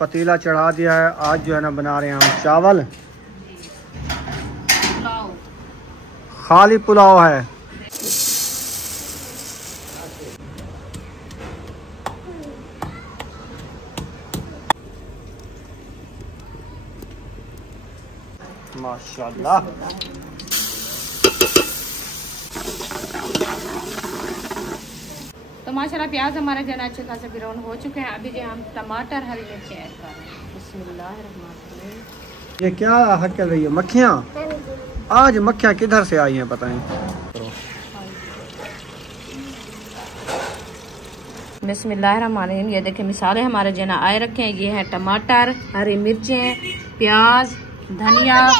पतीला चढ़ा दिया है। आज जो है ना बना रहे हैं हम चावल, खाली पुलाव है। माशाल्लाह। तो माशाल्लाह प्याज हमारे जो है अच्छे खासे ब्राउन हो चुके हैं। अभी जो हम टमाटर हरी मिर्च ऐड कर रहे हैं। बिस्मिल्लाहिर्रहमानिर्रहीम। ये क्या हक कर रही है? मक्खियाँ? आज मक्खियाँ किधर से आई हैं पता नहीं। बिस्मिल्लाहिर्रहमानिर्रहीम। ये देखिए मिसाले हमारे जो है आए रखे हैं। ये है टमाटर, हरी मिर्चें, प्याज, धनिया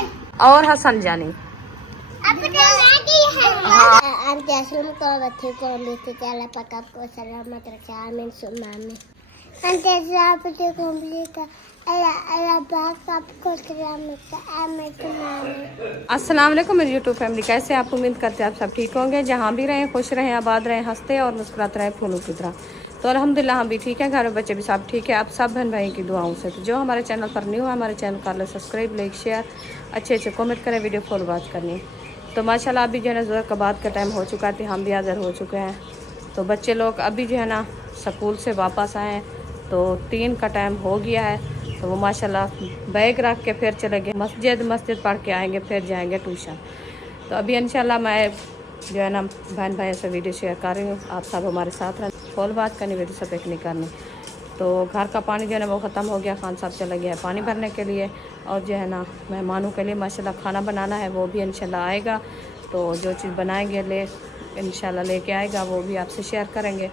और हसन जानी। अस्सलाम वालेकुम मेरी यूट्यूब फैमिली, कैसे आप? उम्मीद करते हैं आप सब ठीक होंगे। जहाँ भी रहें खुश रहें, आबाद रहें, हंसते और मुस्कुराते रहें फूलों की तरह। तो अल्हम्दुलिल्लाह हम भी ठीक हैं, घर में बच्चे भी सब ठीक है। आप सब बहन भाई की दुआओं से। तो जो हमारे चैनल पर न्यू है, हमारे चैनल कर ले सब्सक्राइब, लाइक, शेयर, अच्छे कमेंट करें, वीडियो फुल वॉच करनी। तो माशाल्लाह अभी जो है ना ज़ोर कबात का टाइम हो चुका था, हम भी हाज़िर हो चुके हैं। तो बच्चे लोग अभी जो है ना स्कूल से वापस आए हैं, तो 3 का टाइम हो गया है। तो वो माशाल्लाह बैग रख के फिर चले गए मस्जिद पढ़ के आएंगे, फिर जाएंगे ट्यूशन। तो अभी इंशाल्लाह मैं जो है ना बहन भाई से वीडियो शेयर कर रही हूँ। आप सब हमारे साथ रहें, फुल बात करनी, वीडियो सब एक नहीं करनी। तो घर का पानी जो है ना वो ख़त्म हो गया, खान साहब चला गया है पानी भरने के लिए। और जो है ना मेहमानों के लिए माशाल्लाह खाना बनाना है, वो भी इंशाल्लाह आएगा। तो जो चीज़ बनाएंगे इंशाल्लाह लेके आएगा, वो भी आपसे शेयर करेंगे।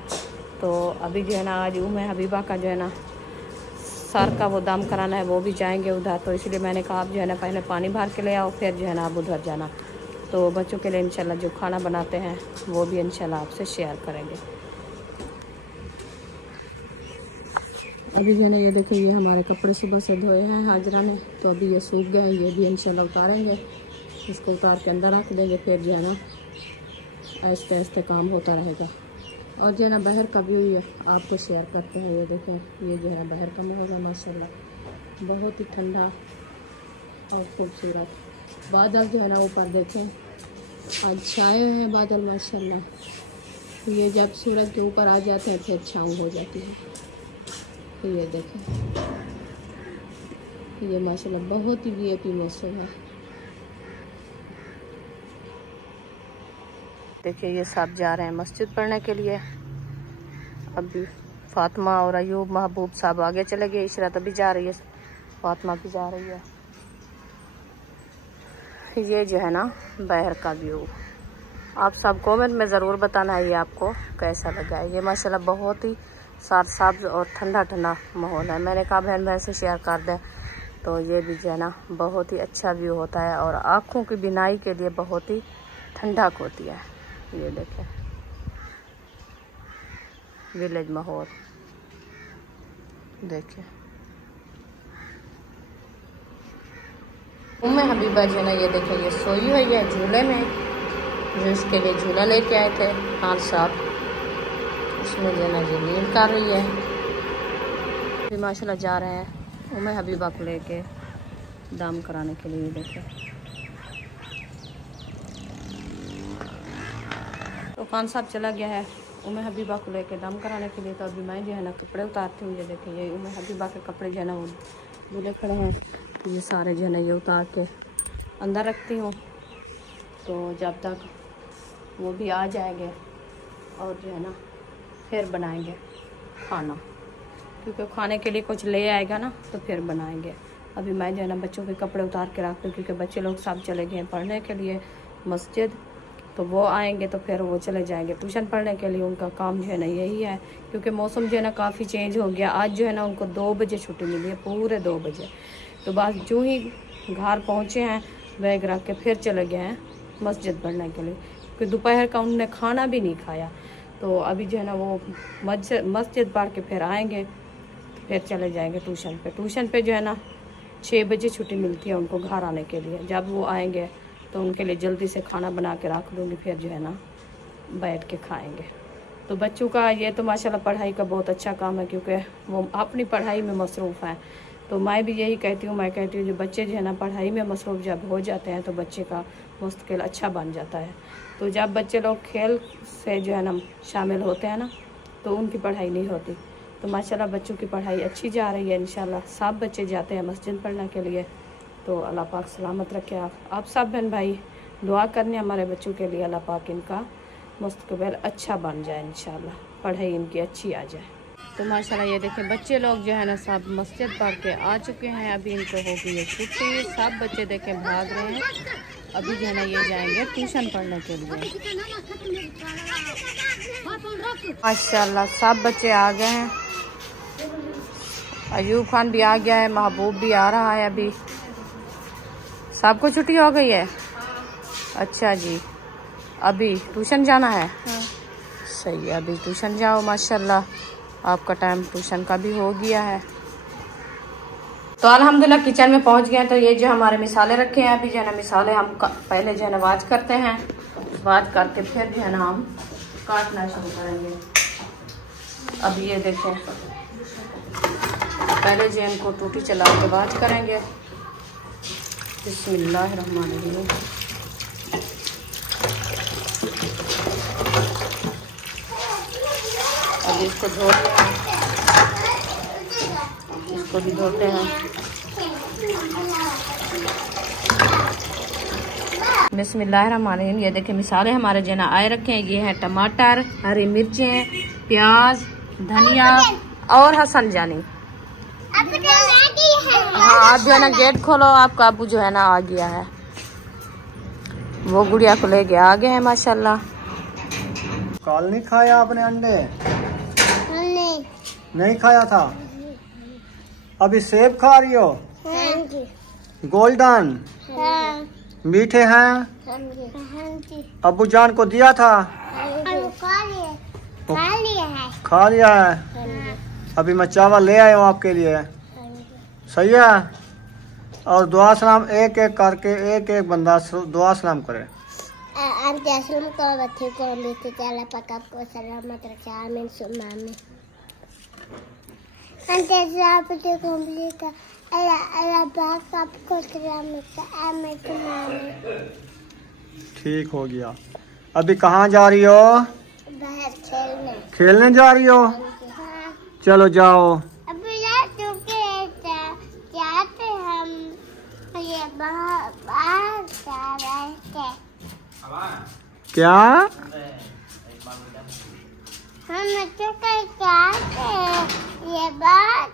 तो अभी जो है ना आज उम्मे हबीबा का जो है ना सर का वो दाम कराना है, वो भी जाएंगे उधर। तो इसलिए मैंने कहा आप जो है ना पहले पानी भर के ले आओ, फिर जो है ना आप उधर जाना। तो बच्चों के लिए इंशाल्लाह जो खाना बनाते हैं वो भी इंशाल्लाह आपसे शेयर करेंगे। अभी जो है ना ये देखिए, ये हमारे कपड़े सुबह से धोए हैं हाजरा ने, तो अभी ये सूख गए। ये भी इंशाल्लाह उतारेंगे, इसको उतार के अंदर रख देंगे, फिर जो है ना आहिस्ते आहिस्ते काम होता रहेगा। और जो है ना बाहर का व्यू ये आपको शेयर करते हैं। ये देखें, ये जो है ना बाहर का माहौल है माशाल्लाह, बहुत ही ठंडा और खूबसूरत। बादल जो है ना ऊपर देखें, आज छाए हैं बादल माशाल्लाह। ये जब सूरज के ऊपर आ जाते हैं फिर छाँव हो जाती है। तो ये देखें, ये माशाल्लाह बहुत ही वीआईपी मौसम है। देखिए ये सब जा रहे हैं मस्जिद पढ़ने के लिए। अभी फातिमा और अयूब महबूब साहब आगे चले गए, इशरत अभी जा रही है, फातिमा भी जा रही है। ये जो है ना बाहर का व्यू, आप सब कमेंट में ज़रूर बताना है ये आपको कैसा लगा है। ये माशाल्लाह बहुत ही साफ और ठंडा ठंडा माहौल है। मैंने कहा बहन भाई से शेयर कर दें। तो ये भी जो है ना बहुत ही अच्छा व्यू होता है और आँखों की बिनाई के लिए बहुत ही ठंडक होती है। ये देखें विलेज माहौल देखिए। उम्मे हबीबा जो है ना ये देखें, ये सोई हुई है झूले में, जो इसके लिए झूला लेके आए थे खान साहब, उसमें जो है ना ये नींद कर रही है। अभी माशाल्लाह जा रहे हैं उम्मे हबीबा को लेके दाम कराने के लिए। देखें तो खान साहब चला गया है उम्मे हबीबा को लेके दाम कराने के लिए। तो अभी मैं जो है ना कपड़े उतारती हूँ। ये देखें, ये उम्मे हबीबा के कपड़े जो है ना वो धुले खड़े हैं, ये सारे जो है ना ये उतार के अंदर रखती हूँ। तो जब तक वो भी आ जाएंगे और जो है ना फिर बनाएंगे खाना, क्योंकि खाने के लिए कुछ ले आएगा ना तो फिर बनाएंगे। अभी मैं जो है ना बच्चों के कपड़े उतार के रखती हूँ, क्योंकि बच्चे लोग सब चले गए पढ़ने के लिए मस्जिद। तो वो आएंगे तो फिर वो चले जाएंगे ट्यूशन पढ़ने के लिए। उनका काम जो है ना यही है, क्योंकि मौसम जो है ना काफ़ी चेंज हो गया। आज जो है ना उनको 2 बजे छुट्टी मिली है, पूरे 2 बजे। तो बस जो ही घर पहुँचे हैं बैग रख के फिर चले गए हैं मस्जिद पढ़ने के लिए, क्योंकि दोपहर का उन्होंने खाना भी नहीं खाया। तो अभी जो है ना वो मस्जिद पढ़ के फिर आएंगे, फिर चले जाएंगे ट्यूशन पे। ट्यूशन पे जो है ना 6 बजे छुट्टी मिलती है उनको घर आने के लिए। जब वो आएंगे तो उनके लिए जल्दी से खाना बना के रख दूँगी, फिर जो है ना बैठ के खाएंगे। तो बच्चों का ये तो माशाल्लाह पढ़ाई का बहुत अच्छा काम है, क्योंकि वो अपनी पढ़ाई में मसरूफ़ हैं। तो मैं भी यही कहती हूँ, जो बच्चे जो है ना पढ़ाई में मसरूफ़ जब हो जाते हैं तो बच्चे का मुस्तकिल अच्छा बन जाता है। तो जब बच्चे लोग खेल से जो है ना शामिल होते हैं ना तो उनकी पढ़ाई नहीं होती। तो माशाल्लाह बच्चों की पढ़ाई अच्छी जा रही है। इंशाल्लाह सब बच्चे जाते हैं मस्जिद पढ़ने के लिए। तो अल्लाह पाक सलामत रखे आप सब बहन भाई दुआ करने हमारे बच्चों के लिए, अल्लाह पाक इनका मुस्तकबिल अच्छा बन जाए, इंशाल्लाह पढ़ाई इनकी अच्छी आ जाए। तो माशाल्लाह ये देखें बच्चे लोग जो है ना सब मस्जिद पढ़ के आ चुके हैं। अभी इनको हो गई है छुट्टी, सब बच्चे देखें भाग रहे हैं। अभी जो है ना ये जाएंगे ट्यूशन पढ़ने के लिए। माशाल्लाह सब बच्चे आ गए हैं। अयूब खान भी आ गया है, महबूब भी आ रहा है। अभी सबको छुट्टी हो गई है। अच्छा जी, अभी ट्यूशन जाना है। सही है, अभी ट्यूशन जाओ। माशाल्लाह आपका टाइम ट्यूशन का भी हो गया है। तो अल्हम्दुलिल्लाह किचन में पहुंच गए हैं। तो ये जो हमारे मिसाले रखे हैं, अभी जो है ना मिसाले हम पहले जो है ना वाश करते हैं, वाश करके फिर जो है ना हम काटना शुरू करेंगे। अब ये देखें पहले जो इनको टूटी चला के वाश करेंगे। बिस्मिल्लाहिर्रहमानिर्रहीम। अब इसको धो लें, इसको भी धोते हैं। बिस्मिल्लाहिर्रहमानिर्रहीम। ये देखिए मिसाले हमारे जना आए रखे हैं। ये हैं टमाटर, हरी मिर्चें, प्याज, धनिया और हसन जानी। हाँ आप जो है ना गेट खोलो, आपका अबू जो है ना आ गया है, वो गुड़िया को लेके आ गए हैं माशाल्लाह। कल नहीं खाया आपने अंडे? नहीं खाया था। अभी सेब खा रही हो? गोल्डन मीठे हैं। अबू जान को दिया था? खा लिया है। अभी मैं चावल ले आया हूँ आपके लिए। सही है। और दुआ सलाम एक एक करके एक एक बंदा दुआ सलाम करे। ठीक हो गया। अभी कहाँ जा रही हो? बाहर खेलने जा रही हो? चलो जाओ। अभी जा चुके जाते हम ये बाहर जा रहे थे। क्या? हम ये बाहर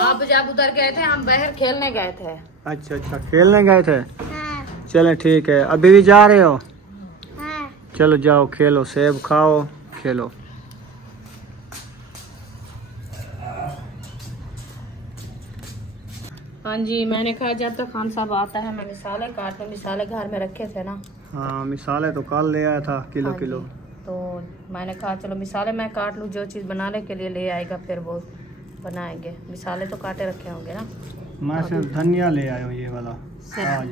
आप जब उधर गए थे हम बाहर खेलने गए थे। अच्छा खेलने गए थे। हाँ। चले ठीक है। अभी भी जा रहे हो? हाँ। चलो जाओ खेलो, सेब खाओ, खेलो। हाँ जी, मैंने कहा जब तक खान साहब आता है मैं मिसाले काट लूं। मिसाले घर में रखे थे ना। हाँ मिसाले तो कल ले आया था किलो किलो। तो मैंने कहा चलो मिसाले मैं काट लूँ, जो चीज़ बनाने के लिए ले आएगा फिर वो बनाएंगे। मिसाले तो काटे रखे होंगे ना। मैं सिर्फ धनिया ले आया हूँ ये वाला आज।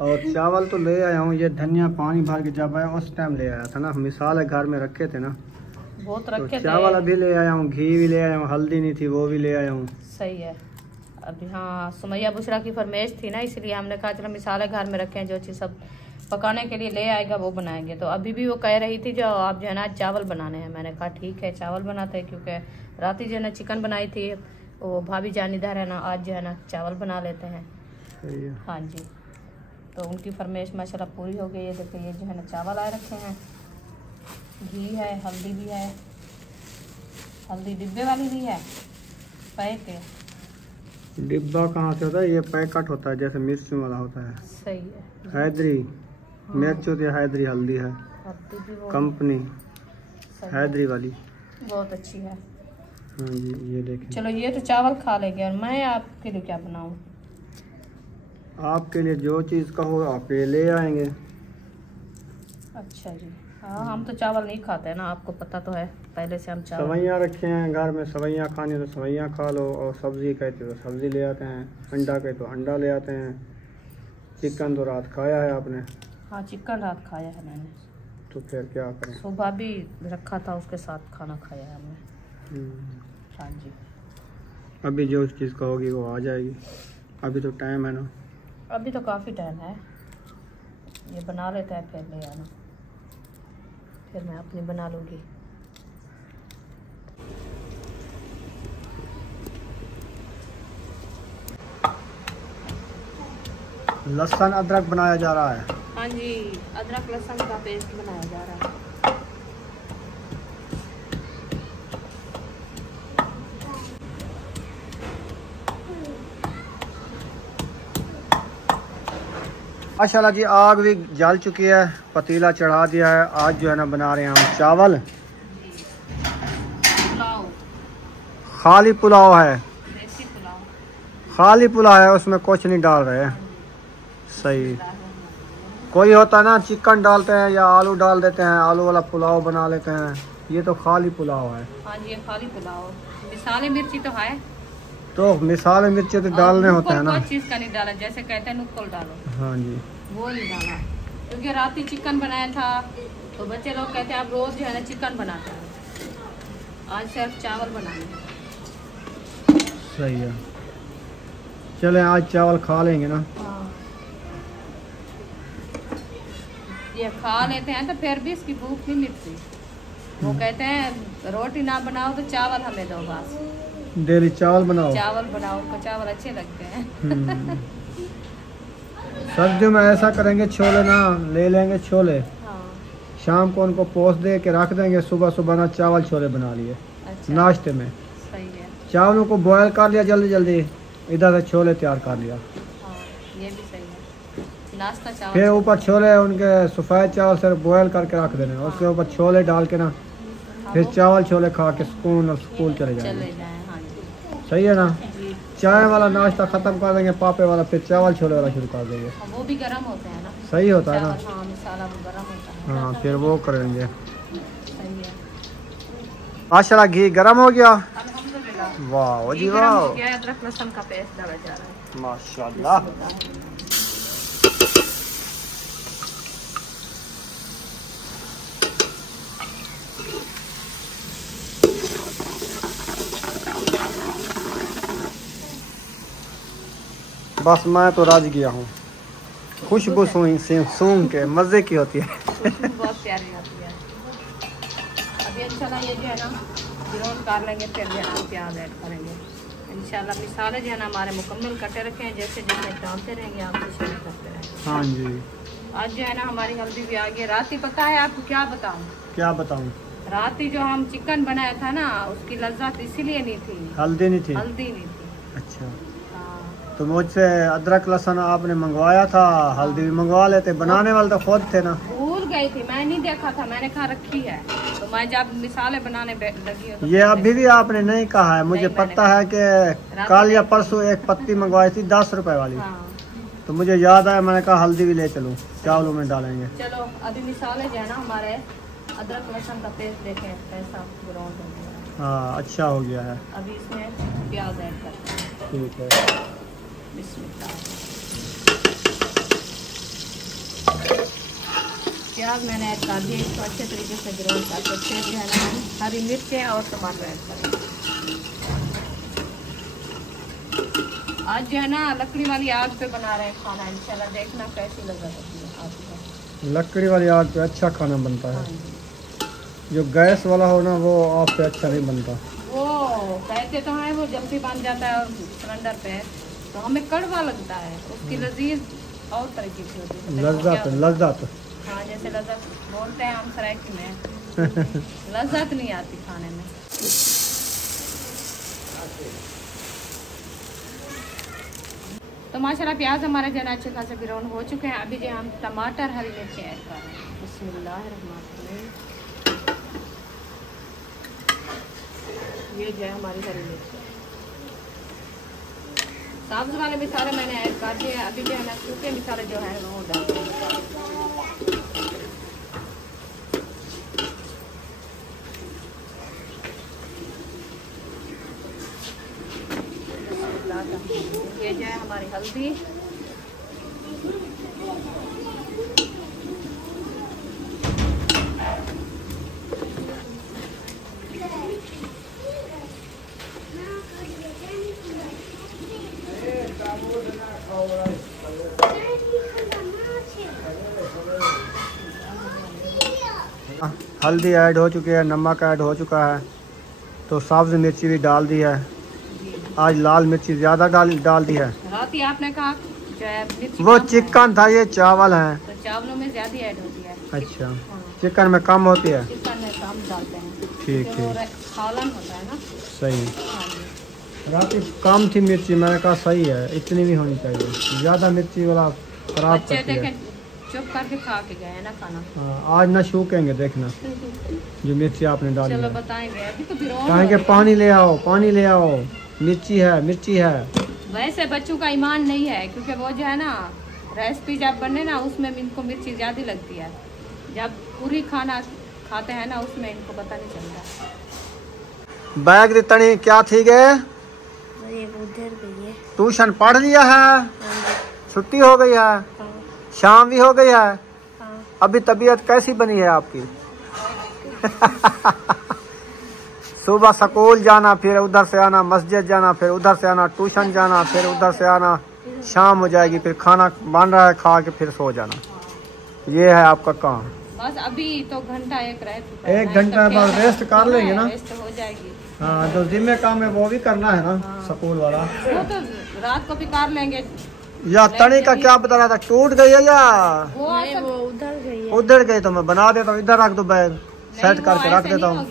और चावल तो ले आया हूँ। ये धनिया पानी भर के जब आया उस टाइम ले आया था ना। मिसाले घर में रखे थे ना, बहुत रखे थे। चावल अभी ले आया हूँ, घी भी ले आया हूँ, हल्दी नहीं थी वो भी ले आया हूँ। सही है। अभी हाँ सुमैया बुशरा की फरमाइश थी ना, इसलिए हमने कहा चलो मिसाले घर में रखे हैं, जो चीज़ सब पकाने के लिए ले आएगा वो बनाएंगे। तो अभी भी वो कह रही थी जो आप जो है ना चावल बनाने हैं। मैंने कहा ठीक है चावल बनाते हैं, क्योंकि रात ही जो है ना चिकन बनाई थी, वो भाभी जान इधर है ना, आज जो है ना चावल बना लेते हैं। हाँ जी, तो उनकी फरमाइश माशाल्लाह पूरी हो गई है। देखिए ये जो है ना चावल आए रखे हैं, घी है, हल्दी भी है, हल्दी डिब्बे वाली भी है, पैक है। डिब्बा कहाँ से होता है? ये पैकेट होता है, जैसे मिर्च वाला होता है। सही है। हैदरी मिर्च होती है, हैदरी हल्दी है, कंपनी हैदरी वाली, बहुत अच्छी है। हाँ जी ये देखें। चलो ये तो चावल खा लेंगे, और मैं आपके लिए क्या बनाऊं? आपके लिए जो चीज़ कहो आप ये ले आएंगे। अच्छा जी। हाँ हम तो चावल नहीं खाते हैं ना, आपको पता तो है पहले से हम चावल। सवैयाँ रखे हैं घर में, सवैयाँ खानी तो सवैयाँ खा लो, और सब्ज़ी कहते तो सब्ज़ी ले आते हैं, अंडा कहते तो अंडा ले आते हैं। चिकन तो रात खाया है आपने? हाँ चिकन रात खाया है मैंने। तो फिर क्या करें। सुबह भी रखा था, उसके साथ खाना खाया है हमने। हाँ जी। अभी जो चीज़ कहोगी वो आ जाएगी। अभी तो टाइम है ना। अभी तो काफ़ी टाइम है। ये बना लेता है, फिर ले आना, फिर मैं अपनी बना लूँगी। लहसुन अदरक बनाया जा रहा है। हाँ जी, अदरक लहसुन का पेस्ट बनाया जा रहा है। माशाल्लाह जी, आग भी जल चुकी है, पतीला चढ़ा दिया है। आज जो है ना बना रहे हैं हम चावल। पुलाव, खाली पुलाव है, देसी पुलाव। खाली पुलाव है, उसमें कुछ नहीं डाल रहे हैं। सही। कोई होता है ना चिकन डालते हैं या आलू डाल देते हैं, आलू वाला पुलाव बना लेते हैं। ये तो खाली पुलाव है। हाँ जी, ये खाली पुलाव। मिसाले मिर्ची तो है, तो मिसाले मिर्ची तो डालने होते हैं ना। कोई चीज़ का नहीं डाला, जैसे कहते हैं नुक्कल डालो। हाँ जी, वो नहीं डाला, क्योंकि रात ही चिकन बनाया था, तो बच्चे लोग कहते हैं आप रोज़ जो है ना चिकन बनाते हैं, आज सिर्फ चावल बनाए। सही है। चले आज चावल खा लेंगे ना। हाँ, ये खा लेते हैं तो फिर भी इसकी भूख नहीं मिटती। वो कहते हैं रोटी ना बनाओ तो चावल हमें दो, बस डेली चावल बनाओ। चावल बनाओ, उनको चावल अच्छे लगते हैं। सर्दियों में ऐसा करेंगे, छोले ना ले लेंगे छोले, हाँ, शाम को उनको पोस्ट दे के रख देंगे, सुबह सुबह ना चावल छोले बना लिए अच्छा, नाश्ते में। सही है। चावलों को बॉयल कर लिया जल्दी जल्दी, इधर से छोले तैयार कर लिया। हाँ, ये भी सही है, नाश्ता चावल। फिर ऊपर छोले उनके सफ़ेद चावल से बॉयल करके रख देने, उसके ऊपर छोले डाल के ना, फिर चावल छोले खा के सुकून और स्कूल चले जाएंगे। हाँ जी, सही है ना। जी। चाय वाला नाश्ता खत्म कर देंगे, पापे वाला, फिर चावल छोले वाला शुरू कर देंगे। वो भी गर्म होते हैं ना। सही होता है ना। हाँ, मसाला वो गर्म होता है। हाँ, फिर वो करेंगे। सही है। माशाल्लाह घी गर्म हो गया। अल्हम्दुलिल्लाह, वाह जी घी गर्म वाह, हो गया, अदरक लहसुन का पेस्ट डाला जा रहा है। माशाल्लाह। बस मैं तो राज गया हूँ। खुशबू सूंघ के मज़े की होती है। खुशबू बहुत प्यारी आती है। अभी इंशाल्लाह ये जो है ना ग्राउंड कर लेंगे, फिर जो है ना प्याज ऐड करेंगे इंशाल्लाह। मिसाले जो है ना हमारे मुकम्मल कटे रखे हैं, जैसे जैसे डालते रहेंगे आपको शेयर करते रहेंगे। हाँ जी। आज जो है ना हमारी हल्दी भी आ गई। रात ही पता है आपको, क्या बताऊँ? क्या बताऊँ? रात ही जो हम चिकन बनाया था ना, उसकी लज्जत इसीलिए नहीं थी, हल्दी नहीं थी। हल्दी नहीं थी। अच्छा, हाँ, तो मुझसे अदरक लहसुन आपने मंगवाया था, हल्दी भी मंगवा लेते। बनाने वाले तो खुद थे ना। भूल गई थी, मैं नहीं देखा था, मैंने कहा रखी है, तो मैं जब मिसाले बनाने लगी हूँ तो ये अभी भी आपने नहीं कहा है। मुझे पता है कि कल या परसों एक पत्ती मंगवाई थी 10 रुपए वाली। हाँ, तो मुझे याद आया, मैंने कहा हल्दी भी ले चलूँ, चावलों में डालेंगे। चलो अभी मिसाले जो है ना हमारे अदरक लहसुन का पेस्ट देखें कैसा ग्राउंड हो गया है। हाँ, अच्छा हो गया है। अभी इसमें प्याज ऐड करते हैं। ठीक है। बिस्मिल्लाह। प्याज मैंने ऐड कर दिया, इसको अच्छे तरीके से ग्राउंड करके फिर जो है ना हम हरी मिर्चें और टमाटर ऐड करेंगे। आज जो है ना लकड़ी वाली आग पे बना रहे हैं खाना, इंशाल्लाह देखना कैसी लग रही है आपको। लकड़ी वाली आग पे अच्छा खाना बनता हाँ है। जी। जो गैस वाला हो ना, वो आग पे अच्छा नहीं बनता। वो कहते तो हैं वो जल्दी बन जाता है, और सिलेंडर पे तो हमें कड़वा लगता है, उसकी लजीज और तरीके की होती है। लज्जत लज्जत। हाँ, जैसे लज्जत बोलते हैं हम सराइकी में, लज्जत नहीं आती खाने में। तो माशाल्लाह प्याज हमारे जो है अच्छे खासे ब्राउन हो चुके हैं। अभी जो हम टमाटर हरी मिर्ची ऐड कर रहे हैं। बिस्मिल्लाहिर्रहमानिर्रहीम। ये जो है हमारी हरी मिर्च, सब्ज वाले मिसाले मैंने ऐड कर दिए। अभी जो है ना सूखे मिसाले जो है वो डाल देंगे। ये जो है हमारी हल्दी, हल्दी ऐड हो चुकी है, नमक ऐड हो चुका है, तो सब्ज मिर्ची भी डाल दी है। आज लाल मिर्ची ज़्यादा डाल दी है। रात ही आपने कहा जो है मिर्ची वो कम चिकन था, ये चावल है। तो चावलों में ज्यादा ऐड होती है। अच्छा, चिकन में कम होती है। चिकन में कम डालते हैं। ठीक क्योंकि वो ठीक, सालन होता है ना। सही। हाँ जी। रात कम थी मिर्ची, मैंने कहा सही है, इतनी भी होनी चाहिए, ज़्यादा मिर्ची वाला खराब बच्चे करती है। देखें चुप करके खा के गए हैं ना खाना। हाँ, आज ना सूखेंगे, देखना जो मिर्ची आपने डाली चलो है। बताएंगे, अभी तो भिगो कहेंगे पानी ले आओ, पानी ले आओ, मिर्ची है, मिर्ची है। वैसे बच्चों का ईमान नहीं है, क्योंकि वो जो है ना रेसिपी जब बने ना उसमें इनको मिर्ची ज़्यादा लगती है। जब पूरी खाना खाते हैं ना उसमें इनको पता नहीं चलता। बैग दितनी क्या थी गे? ट्यूशन पढ़ लिया है, छुट्टी हो गई है, शाम भी हो गई है। अभी तबीयत कैसी बनी है आपकी? सुबह स्कूल जाना, फिर उधर से आना, मस्जिद जाना, फिर उधर से आना, ट्यूशन जाना, फिर उधर से आना, शाम हो जाएगी, फिर खाना बन रहा है, खा के फिर सो जाना। ये है आपका काम। बस अभी तो घंटा एक रह चुका है। 1 घंटा बाद रेस्ट कर लेंगे ना। रेस्ट हो जाएगी। हाँ, जो जिम्मे काम है वो भी करना है ना। हाँ। स्कूल वाला वो तो रात को भी कर लेंगे। या तनी का क्या बता रहा था, टूट गई है या वो उधर गई है। उधर गई? तो मैं बना देता हूँ, इधर रख दो, बैग सेट करके रख देता हूँ।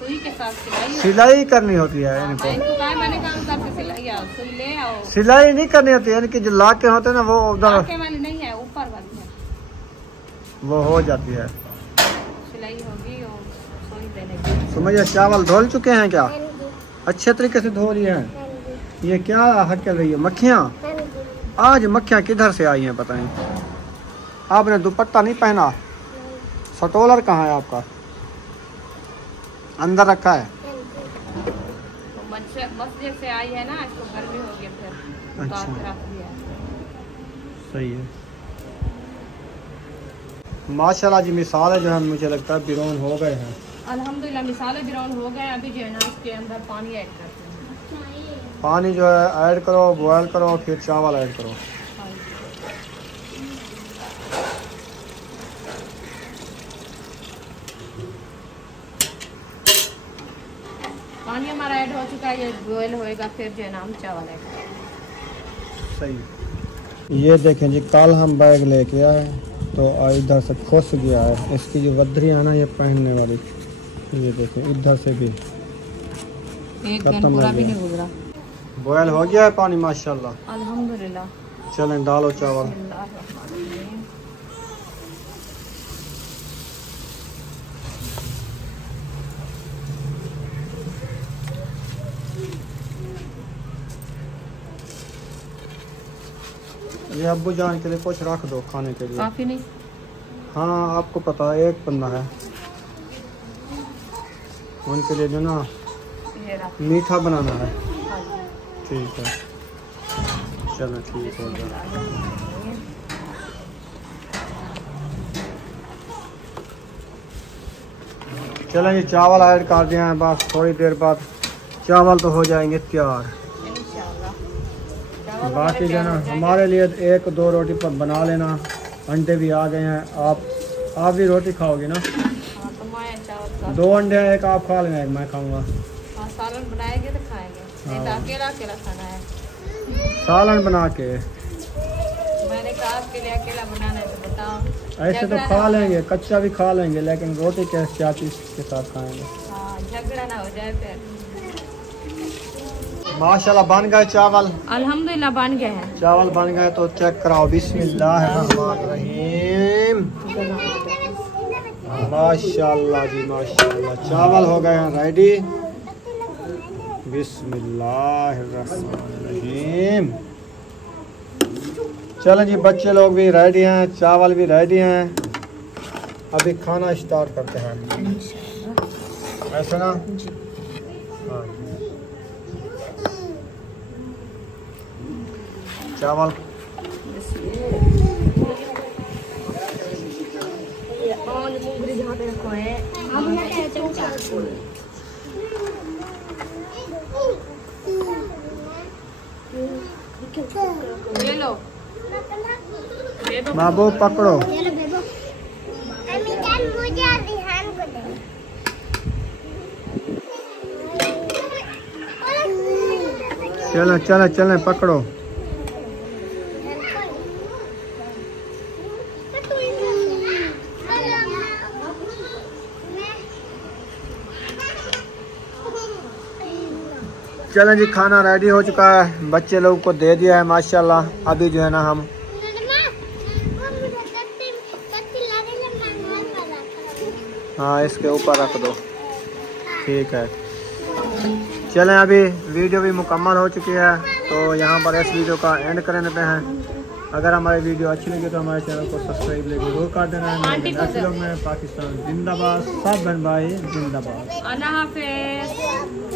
सुई के साथ सिलाई करनी होती है इनको। मैंने काम करके सिलाई आओ, सुई ले आओ। सिलाई नहीं करनी होती है, इनकी जो लाके होते हैं ना वो उधर लाके वाली नहीं है, ऊपर वाली है, वो हो जाती है। सिलाई होगी और सुई देने की। समझिए, चावल धोल चुके हैं क्या? अच्छे तरीके से धो लिए हैं। ये क्या हटके रही है? मक्खियाँ? आज मक्खियाँ किधर से आई हैं पता नहीं। आपने दुपट्टा नहीं पहना? स्टोलर कहाँ है आपका? अंदर रखा है। तो मस्जिद से आई है ना, इसको गर्मी हो गई फिर। अच्छा। तो रख दिया। सही है। माशाल्लाह जी, मिसालें जो है मुझे लगता है बिरौन हो गए हैं। अल्हम्दुलिल्लाह मिसालें बिरौन हो गए। अभी जो है ना इसके अंदर पानी ऐड करते हैं। पानी जो है ऐड करो, बॉयल करो, फिर चावल ऐड करो। पानी हमारा ऐड हो चुका है, ये बॉयल होएगा, फिर जो है ना हम चावल ऐड करेंगे। सही। ये देखें जी, कल हम बैग लेके आए तो इधर से खुस गया है। इसकी जो वधरी है ना, ये पहनने वाली, ये देखें इधर से भी एक दिन पूरा भी नहीं गुजरा। बॉयल हो गया है पानी माशाल्लाह। अल्हम्दुलिल्लाह। चलें डालो चावल। ये अब्बू जान के लिए कुछ रख दो खाने के लिए। काफी नहीं? हाँ, आपको पता है, एक पन्ना है उनके लिए जो ना मीठा बनाना है। ठीक है, चलो ठीक हो गया। चलो ये चावल ऐड कर दिया है, बस थोड़ी देर बाद चावल तो हो जाएंगे तैयार। बाकी जो ना हमारे लिए 1-2 रोटी पर बना लेना। अंडे भी आ गए हैं। आप भी रोटी खाओगे ना? हाँ, तो मैं चावल 2 अंडे हैं, एक आप खा लेना, एक मैं खाऊंगा। हाँ, सालन बनाएंगे तो खाएंगे, नहीं तो अकेला अकेला खाना है। सालन बना के मैंने कहा आपके लिए अकेला बनाना है तो बताओ। ऐसे तो खा लेंगे, कच्चा भी खा लेंगे, लेकिन रोटी क्या चीज़ के साथ खाएंगे? हाँ, झगड़ा ना हो जाए फिर। माशाल्लाह बन गए चावल। अल्हम्दुलिल्लाह बन गए हैं चावल बन गए तो चेक कराओ। बिस्मिल्लाहिर्रहमानिर्रहीम। माशाल्लाह जी माशाल्लाह, चावल हो गए हैं रेडी। बिस्मिल्लाहिर्रहमानिर्रहीम। चलें जी, बच्चे लोग भी रेडी हैं, चावल भी रेडी हैं। अभी खाना स्टार्ट करते हैं ऐसा ना। हाँ, चावल ये लो महबूब पकड़ो। मुझे ध्यान को दे। चलो चलो चलो पकड़ो। चलें जी, खाना रेडी हो चुका है, बच्चे लोग को दे दिया है माशाल्लाह। अभी जो है ना हम हाँ इसके ऊपर रख दो, ठीक है। चलें अभी वीडियो भी मुकम्मल हो चुकी है, तो यहाँ पर इस वीडियो का एंड कर देते हैं। अगर हमारी वीडियो अच्छी लगी तो हमारे चैनल को सब्सक्राइब जरूर कर देना है। ऐसे लोग में पाकिस्तान जिंदाबाद, सब बहन भाई जिंदाबाद। अल्लाह हाफिज़।